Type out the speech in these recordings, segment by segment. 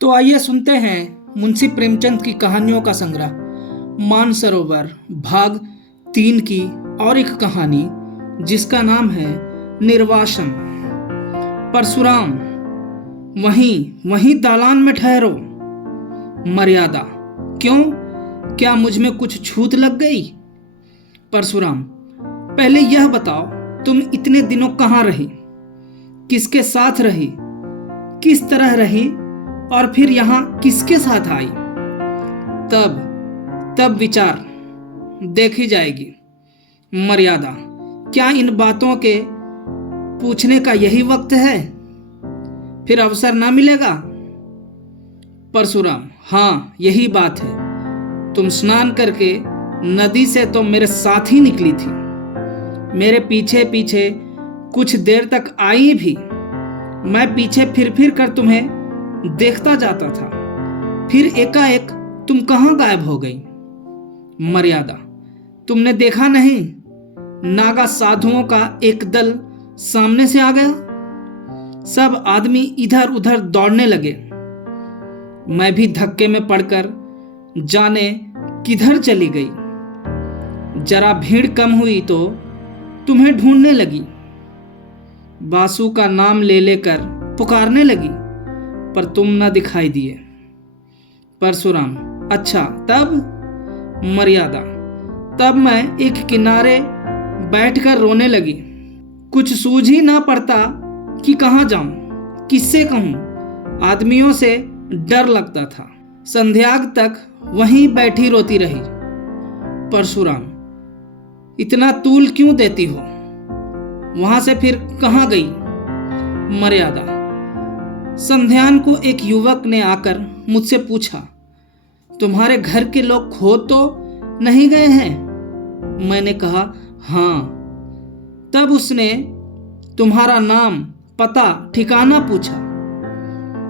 तो आइए सुनते हैं मुंशी प्रेमचंद की कहानियों का संग्रह मानसरोवर भाग 3 की और एक कहानी जिसका नाम है निर्वासन। परशुराम, वहीं वहीं दालान में ठहरो। मर्यादा, क्यों? क्या मुझ में कुछ छूत लग गई? परशुराम, पहले यह बताओ, तुम इतने दिनों कहाँ रही, किसके साथ रही, किस तरह रही और फिर यहाँ किसके साथ आई? तब तब विचार देखी जाएगी। मर्यादा, क्या इन बातों के पूछने का यही वक्त है? फिर अवसर ना मिलेगा? परशुराम, हाँ यही बात है। तुम स्नान करके नदी से तो मेरे साथ ही निकली थी, मेरे पीछे पीछे कुछ देर तक आई भी। मैं पीछे फिर फिर कर तुम्हें देखता जाता था, फिर एकाएक तुम कहाँ गायब हो गई? मर्यादा, तुमने देखा नहीं, नागा साधुओं का एक दल सामने से आ गया। सब आदमी इधर उधर दौड़ने लगे। मैं भी धक्के में पड़कर जाने किधर चली गई। जरा भीड़ कम हुई तो तुम्हें ढूंढने लगी, बासु का नाम ले लेकर पुकारने लगी, पर तुम न दिखाई दिए। परशुराम, अच्छा तब? मर्यादा, तब मैं एक किनारे बैठकर रोने लगी। कुछ सूझ ही ना पड़ता कि कहाँ जाऊं, किससे कहूं। आदमियों से डर लगता था। संध्याग तक वहीं बैठी रोती रही। परशुराम, इतना तूल क्यों देती हो? वहां से फिर कहाँ गई? मर्यादा, संध्यान को एक युवक ने आकर मुझसे पूछा, तुम्हारे घर के लोग खो तो नहीं गए हैं? मैंने कहा हाँ। तब उसने तुम्हारा नाम, पता, ठिकाना पूछा।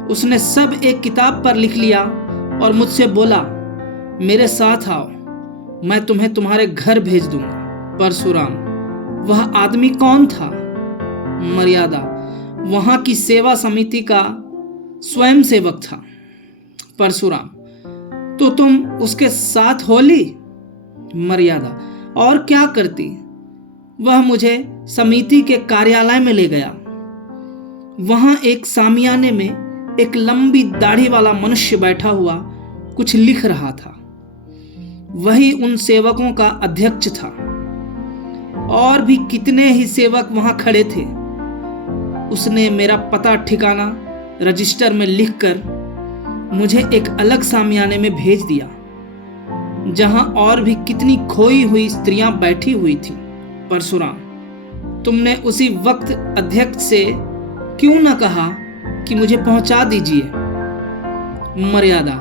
उसने सब एक किताब पर लिख लिया और मुझसे बोला, मेरे साथ आओ, मैं तुम्हें तुम्हारे घर भेज दूंगा। परशुराम, वह आदमी कौन था? मर्यादा, वहां की सेवा समिति का स्वयं सेवक था। परशुराम, तो तुम उसके साथ होली? मर्यादा, और क्या करती? वह मुझे समिति के कार्यालय में ले गया। वहां एक सामियाने में एक लंबी दाढ़ी वाला मनुष्य बैठा हुआ कुछ लिख रहा था। वही उन सेवकों का अध्यक्ष था। और भी कितने ही सेवक वहां खड़े थे। उसने मेरा पता ठिकाना रजिस्टर में लिखकर मुझे एक अलग सामियाने में भेज दिया, जहां और भी कितनी खोई हुई स्त्रियां बैठी हुई थी। परशुराम, तुमने उसी वक्त अध्यक्ष से क्यों न कहा कि मुझे पहुंचा दीजिए? मर्यादा,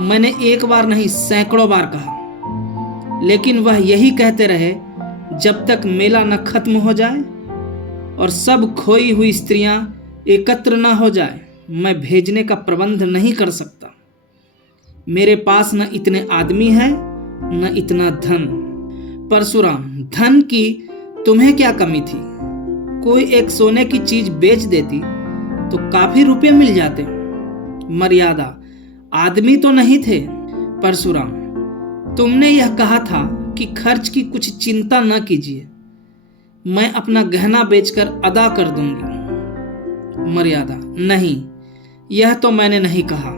मैंने एक बार नहीं सैकड़ों बार कहा, लेकिन वह यही कहते रहे, जब तक मेला न खत्म हो जाए और सब खोई हुई स्त्रियां एकत्र न हो जाए, मैं भेजने का प्रबंध नहीं कर सकता। मेरे पास न इतने आदमी हैं, न इतना धन। परशुराम, धन की तुम्हें क्या कमी थी? कोई एक सोने की चीज बेच देती तो काफी रुपए मिल जाते। मर्यादा, आदमी तो नहीं थे। परशुराम, तुमने यह कहा था कि खर्च की कुछ चिंता न कीजिए, मैं अपना गहना बेचकर अदा कर दूंगी। मर्यादा, नहीं, यह तो मैंने नहीं कहा।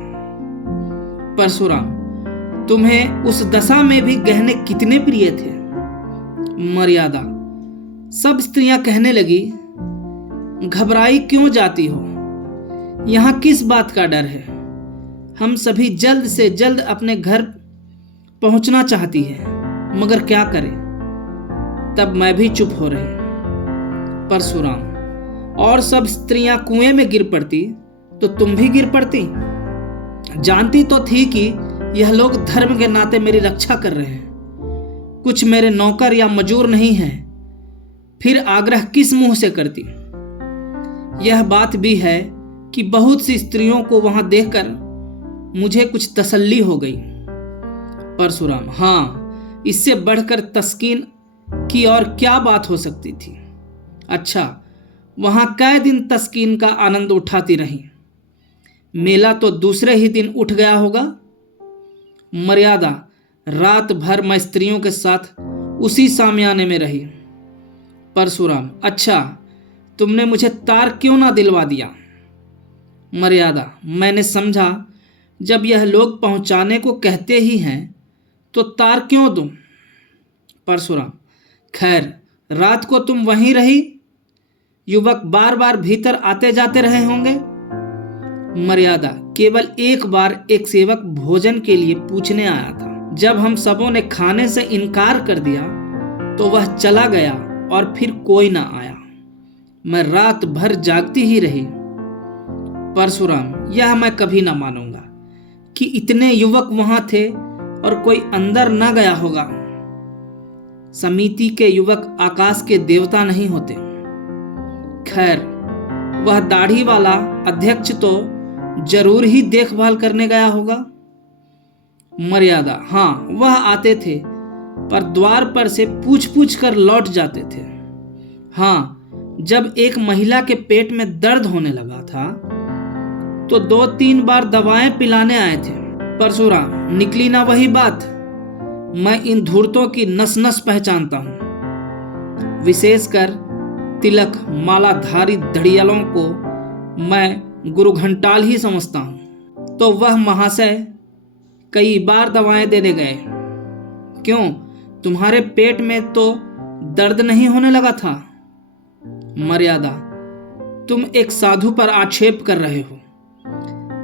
परशुराम, तुम्हें उस दशा में भी गहने कितने प्रिय थे? मर्यादा, सब स्त्रियां कहने लगी, घबराई क्यों जाती हो? यहां किस बात का डर है? हम सभी जल्द से जल्द अपने घर पहुंचना चाहती है, मगर क्या करें? तब मैं भी चुप हो रही। परशुराम, और सब स्त्रियां कुएं में गिर पड़ती तो तुम भी गिर पड़ती? जानती तो थी कि यह लोग धर्म के नाते मेरी रक्षा कर रहे हैं, कुछ मेरे नौकर या मजूर नहीं हैं, फिर आग्रह किस मुंह से करती? यह बात भी है कि बहुत सी स्त्रियों को वहां देखकर मुझे कुछ तसल्ली हो गई। परशुराम, हाँ, इससे बढ़कर तस्कीन की और क्या बात हो सकती थी? अच्छा, वहां कै दिन तस्कीन का आनंद उठाती रही। मेला तो दूसरे ही दिन उठ गया होगा। मर्यादा, रात भर मैं स्त्रियों के साथ उसी सामियाने में रही। परशुराम, अच्छा, तुमने मुझे तार क्यों ना दिलवा दिया? मर्यादा, मैंने समझा जब यह लोग पहुंचाने को कहते ही हैं तो तार क्यों दूं? परशुराम, खैर, रात को तुम वहीं रही? युवक बार बार भीतर आते जाते रहे होंगे। मर्यादा, केवल एक बार एक सेवक भोजन के लिए पूछने आया था। जब हम सबों ने खाने से इनकार कर दिया तो वह चला गया और फिर कोई ना आया। मैं रात भर जागती ही रही। परशुराम, यह मैं कभी ना मानूंगा कि इतने युवक वहां थे और कोई अंदर ना गया होगा। समिति के युवक आकाश के देवता नहीं होते। खैर, वह दाढ़ी वाला अध्यक्ष तो जरूर ही देखभाल करने गया होगा। मर्यादा, हाँ, वह आते थे पर द्वार पर से पूछ पूछ कर लौट जाते थे। हाँ, जब एक महिला के पेट में दर्द होने लगा था तो 2-3 बार दवाएं पिलाने आए थे। परशुराम, निकली ना वही बात। मैं इन धूर्तों की नस नस पहचानता हूं। विशेषकर तिलक मालाधारी धड़ियालों को मैं गुरु घंटाल ही समझता हूं। तो वह महाशय कई बार दवाएं देने गए। क्यों, तुम्हारे पेट में तो दर्द नहीं होने लगा था? मर्यादा, तुम एक साधु पर आक्षेप कर रहे हो।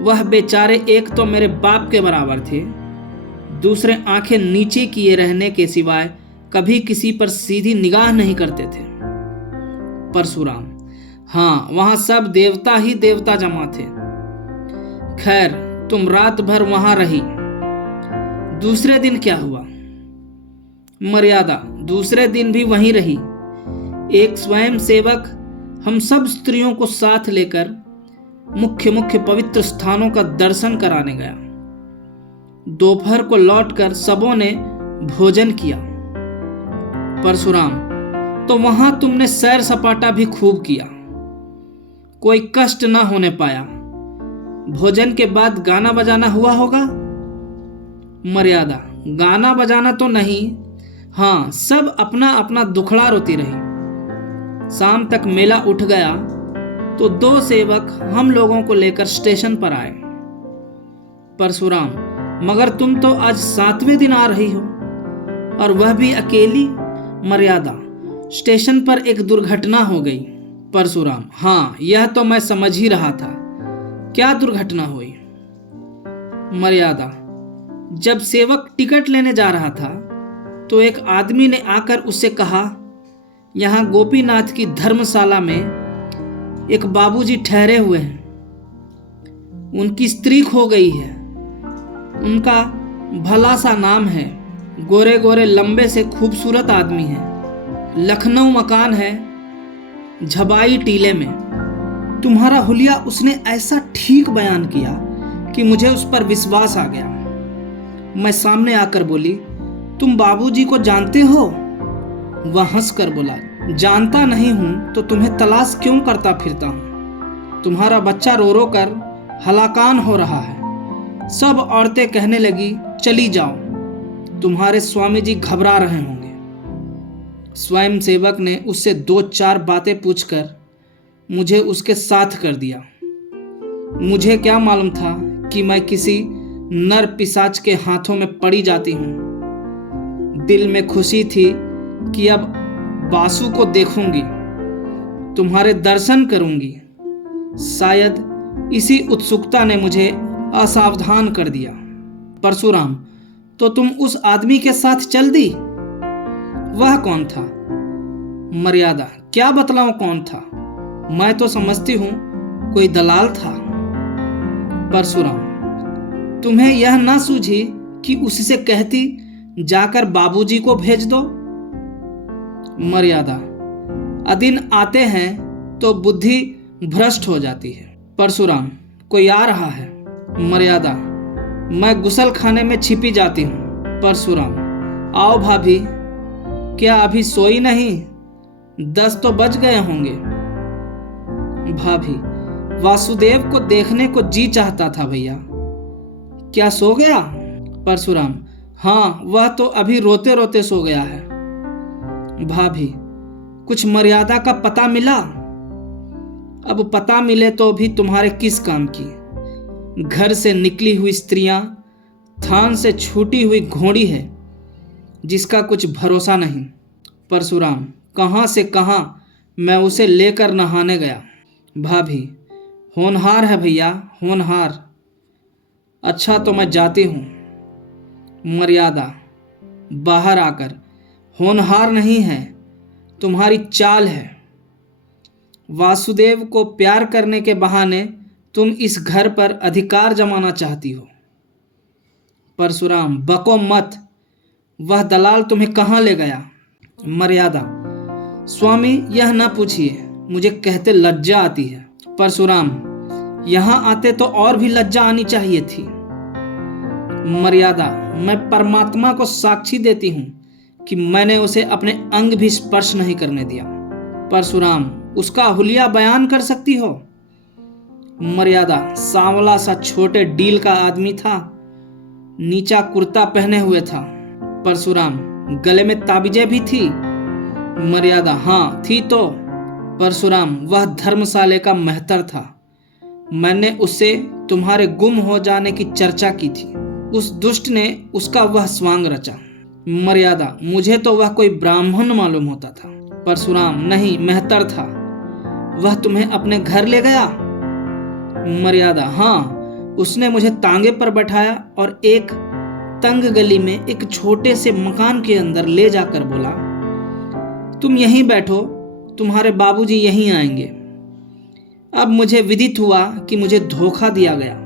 वह बेचारे एक तो मेरे बाप के बराबर थे, दूसरे आंखें नीचे किए रहने के सिवाय कभी किसी पर सीधी निगाह नहीं करते थे। परशुराम, हाँ, वहां सब देवता ही देवता जमा थे। खैर, तुम रात भर वहां रही। दूसरे दिन क्या हुआ? मर्यादा, दूसरे दिन भी वहीं रही। एक स्वयं सेवक हम सब स्त्रियों को साथ लेकर मुख्य मुख्य पवित्र स्थानों का दर्शन कराने गया। दोपहर को लौटकर सबों ने भोजन किया। परशुराम, तो वहां तुमने सैर सपाटा भी खूब किया, कोई कष्ट ना होने पाया। भोजन के बाद गाना बजाना हुआ होगा? मर्यादा, गाना बजाना तो नहीं, हाँ, सब अपना अपना दुखड़ा रोती रही। शाम तक मेला उठ गया तो 2 सेवक हम लोगों को लेकर स्टेशन पर आए। परशुराम, मगर तुम तो आज 7वें दिन आ रही हो और वह भी अकेली। मर्यादा, स्टेशन पर एक दुर्घटना हो गई। परशुराम, हाँ, यह तो मैं समझ ही रहा था। क्या दुर्घटना हुई? मर्यादा, जब सेवक टिकट लेने जा रहा था तो एक आदमी ने आकर उससे कहा, यहाँ गोपीनाथ की धर्मशाला में एक बाबूजी ठहरे हुए हैं। उनकी स्त्री खो गई है। उनका भला सा नाम है। गोरे गोरे लंबे से खूबसूरत आदमी है। लखनऊ मकान है, झबाई टीले में। तुम्हारा हुलिया उसने ऐसा ठीक बयान किया कि मुझे उस पर विश्वास आ गया। मैं सामने आकर बोली, तुम बाबूजी को जानते हो? वह हंसकर बोला, जानता नहीं हूं तो तुम्हें तलाश क्यों करता फिरता हूं? तुम्हारा बच्चा रो रो कर हलाकान हो रहा है। सब औरतें कहने लगी, चली जाओ, तुम्हारे स्वामी जी घबरा रहे होंगे। स्वयं सेवक ने उससे 2-4 बातें पूछकर मुझे उसके साथ कर दिया। मुझे क्या मालूम था कि मैं किसी नर पिशाच के हाथों में पड़ी जाती हूं। दिल में खुशी थी कि अब बासु को देखूंगी, तुम्हारे दर्शन करूंगी। शायद इसी उत्सुकता ने मुझे असावधान कर दिया। परशुराम, तो तुम उस आदमी के साथ चल दी? वह कौन था? मर्यादा, क्या बतलाऊं कौन था? मैं तो समझती हूं कोई दलाल था। परशुराम, तुम्हें यह ना सूझी कि उससे कहती जाकर बाबूजी को भेज दो? मर्यादा, अदिन आते हैं तो बुद्धि भ्रष्ट हो जाती है। परशुराम, कोई आ रहा है। मर्यादा, मैं गुसल खाने में छिपी जाती हूँ। परशुराम, आओ भाभी, क्या अभी सोई नहीं? 10 तो बज गए होंगे। भाभी, वासुदेव को देखने को जी चाहता था भैया। क्या सो गया? परशुराम, हाँ, वह तो अभी रोते रोते सो गया है। भाभी, कुछ मर्यादा का पता मिला? अब पता मिले तो भी तुम्हारे किस काम की? घर से निकली हुई स्त्रियां थान से छूटी हुई घोड़ी है जिसका कुछ भरोसा नहीं। परशुराम, कहाँ से कहाँ मैं उसे लेकर नहाने गया। भाभी, होनहार है भैया, होनहार। अच्छा तो मैं जाती हूँ। मर्यादा, बाहर आकर, होनहार नहीं है, तुम्हारी चाल है। वासुदेव को प्यार करने के बहाने तुम इस घर पर अधिकार जमाना चाहती हो। परशुराम, बको मत, वह दलाल तुम्हें कहाँ ले गया? मर्यादा, स्वामी यह न पूछिए, मुझे कहते लज्जा आती है। परशुराम, यहाँ आते तो और भी लज्जा आनी चाहिए थी। मर्यादा, मैं परमात्मा को साक्षी देती हूँ कि मैंने उसे अपने अंग भी स्पर्श नहीं करने दिया। परशुराम, उसका हुलिया बयान कर सकती हो? मर्यादा, सांवला सा छोटे डील का आदमी था, नीचा कुर्ता पहने हुए था। परशुराम, गले में ताबीजें भी थी? मर्यादा, हाँ थी तो। परशुराम, वह धर्मशाले का मेहतर था, मैंने उससे तुम्हारे गुम हो जाने की चर्चा की थी। उस दुष्ट ने उसका वह स्वांग रचा। मर्यादा, मुझे तो वह कोई ब्राह्मण मालूम होता था। परशुराम, नहीं, मेहतर था। वह तुम्हें अपने घर ले गया? मर्यादा, हाँ, उसने मुझे तांगे पर बैठाया और एक तंग गली में एक छोटे से मकान के अंदर ले जाकर बोला, तुम यहीं बैठो, तुम्हारे बाबूजी यहीं आएंगे। अब मुझे विदित हुआ कि मुझे धोखा दिया गया।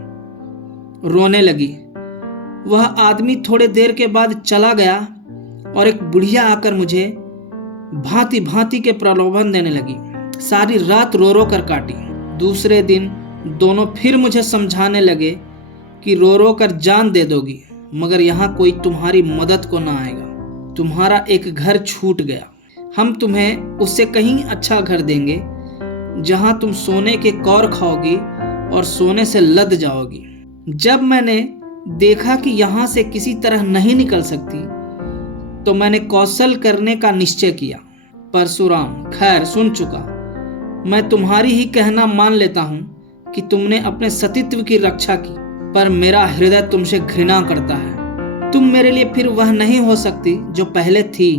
रोने लगी। वह आदमी थोड़े देर के बाद चला गया और एक बुढ़िया आकर मुझे भांति भांति के प्रलोभन देने लगी। सारी रात रो रो कर काटी। दूसरे दिन दोनों फिर मुझे समझाने लगे कि रो रो कर जान दे दोगी, मगर यहाँ कोई तुम्हारी मदद को ना आएगा। तुम्हारा एक घर छूट गया, हम तुम्हें उससे कहीं अच्छा घर देंगे जहाँ तुम सोने के कौर खाओगी और सोने से लद जाओगी। जब मैंने देखा कि यहाँ से किसी तरह नहीं निकल सकती तो मैंने कौशल करने का निश्चय किया। परशुराम, खैर सुन चुका, मैं तुम्हारी ही कहना मान लेता हूँ कि तुमने अपने सतीत्व की रक्षा की, पर मेरा हृदय तुमसे घृणा करता है। तुम मेरे लिए फिर वह नहीं हो सकती जो पहले थी।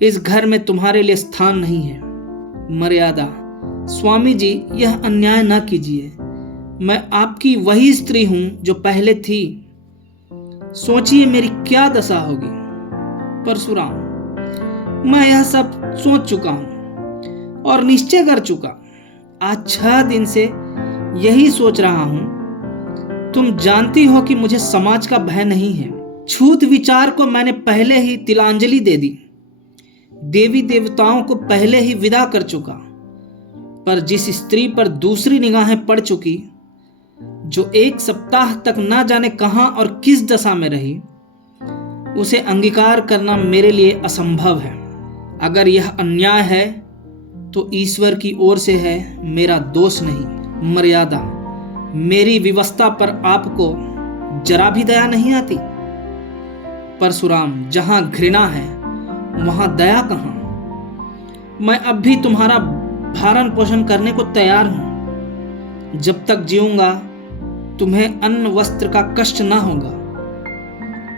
इस घर में तुम्हारे लिए स्थान नहीं है। मर्यादा, स्वामी जी यह अन्याय न कीजिए, मैं आपकी वही स्त्री हूं जो पहले थी। सोचिए मेरी क्या दशा होगी। परशुराम, मैं यह सब सोच चुका हूं और निश्चय कर चुका। आज 6 दिन से यही सोच रहा हूं। तुम जानती हो कि मुझे समाज का भय नहीं है। छूत विचार को मैंने पहले ही तिलांजलि दे दी, देवी देवताओं को पहले ही विदा कर चुका। पर जिस स्त्री पर दूसरी निगाहें पड़ चुकी, जो 1 सप्ताह तक ना जाने कहां और किस दशा में रही, उसे अंगीकार करना मेरे लिए असंभव है। अगर यह अन्याय है तो ईश्वर की ओर से है, मेरा दोष नहीं। मर्यादा, मेरी विवशता पर आपको जरा भी दया नहीं आती। परशुराम, जहां घृणा है वहां दया कहां? मैं अब भी तुम्हारा भरण पोषण करने को तैयार हूं। जब तक जीऊंगा तुम्हें अन्न वस्त्र का कष्ट ना होगा,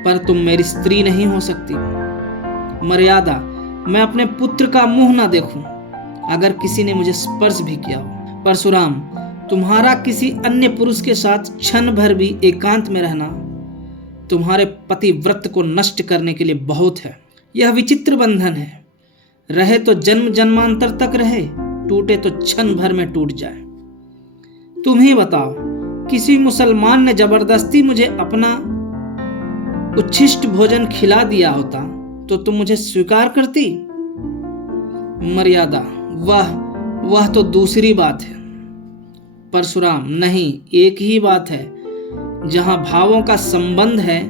पर तुम मेरी स्त्री नहीं हो सकती। मर्यादा, मैं अपने पुत्र का मुंह ना देखूं अगर किसी ने मुझे स्पर्श भी किया हो। परशुराम, तुम्हारा किसी अन्य पुरुष के साथ क्षण भर भी एकांत में रहना तुम्हारे पतिव्रत को नष्ट करने के लिए बहुत है। यह विचित्र बंधन है, रहे तो जन्म जन्मांतर तक रहे, टूटे तो क्षण भर में टूट जाए। तुम ही बताओ, किसी मुसलमान ने जबरदस्ती मुझे अपना उच्छिष्ट भोजन खिला दिया होता तो तुम मुझे स्वीकार करती? मर्यादा, वह तो दूसरी बात है। परशुराम, नहीं, एक ही बात है। जहां भावों का संबंध है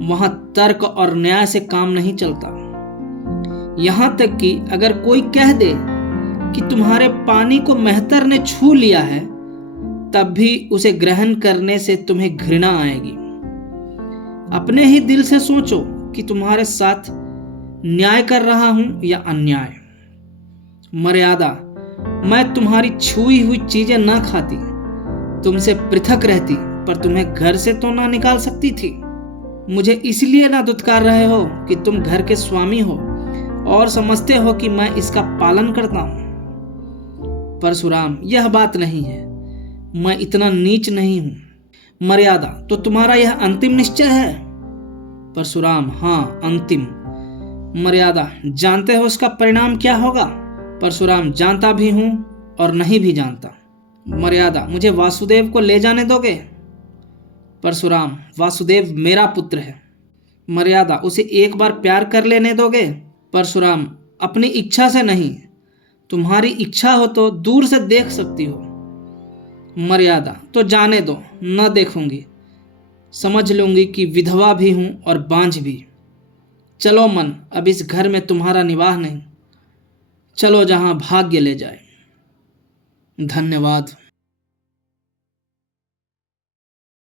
वहां तर्क और न्याय से काम नहीं चलता। यहां तक कि अगर कोई कह दे कि तुम्हारे पानी को मेहतर ने छू लिया है तब भी उसे ग्रहण करने से तुम्हें घृणा आएगी। अपने ही दिल से सोचो कि तुम्हारे साथ न्याय कर रहा हूं या अन्याय। मर्यादा, मैं तुम्हारी छुई हुई चीजें ना खाती, तुमसे पृथक रहती, पर तुम्हें घर से तो ना निकाल सकती थी। मुझे इसलिए ना दुत्कार रहे हो कि तुम घर के स्वामी हो और समझते हो कि मैं इसका पालन करता हूं। परशुराम, यह बात नहीं है, मैं इतना नीच नहीं हूं। मर्यादा, तो तुम्हारा यह अंतिम निश्चय है? परशुराम, हाँ, अंतिम। मर्यादा, जानते हो इसका परिणाम क्या होगा? परशुराम, जानता भी हूं और नहीं भी जानता। मर्यादा, मुझे वासुदेव को ले जाने दोगे? परशुराम, वासुदेव मेरा पुत्र है। मर्यादा, उसे एक बार प्यार कर लेने दोगे? परशुराम, अपनी इच्छा से नहीं, तुम्हारी इच्छा हो तो दूर से देख सकती हो। मर्यादा, तो जाने दो, न देखूंगी, समझ लूंगी कि विधवा भी हूं और बांझ भी। चलो मन, अब इस घर में तुम्हारा निवाह नहीं, चलो जहां भाग्य ले जाए। धन्यवाद।